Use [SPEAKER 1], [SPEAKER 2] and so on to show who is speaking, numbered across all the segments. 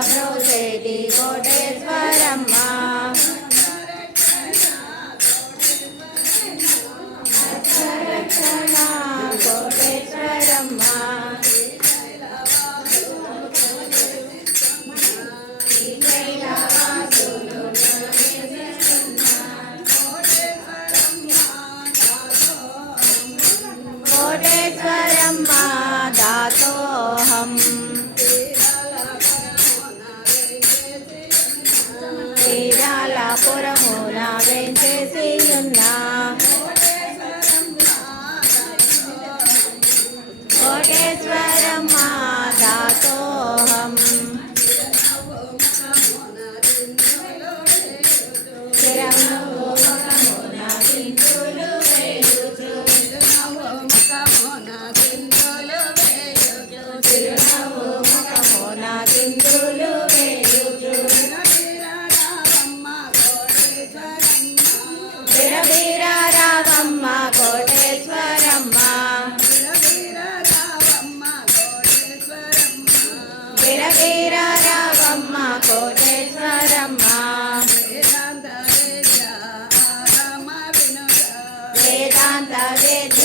[SPEAKER 1] బ్రోసేటి Koteswaramma Koteswaramma. será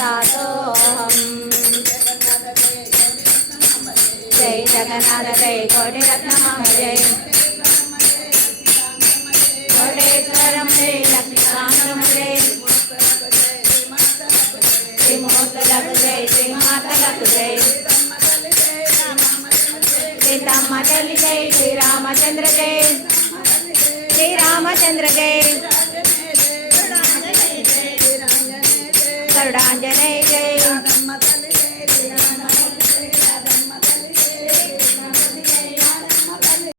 [SPEAKER 1] దాసోహం జై జగన్నాథ జై కోటి రత్నమ జై కోటేశ్వరం జై లక్ష్మీకాంతం జై శ్రీమూర్తులకు జై శ్రీమాతలకు జై. సీతమ్మ తల్లి జై శ్రీరామచంద్ర జై. శ్రీరామచంద్ర జై.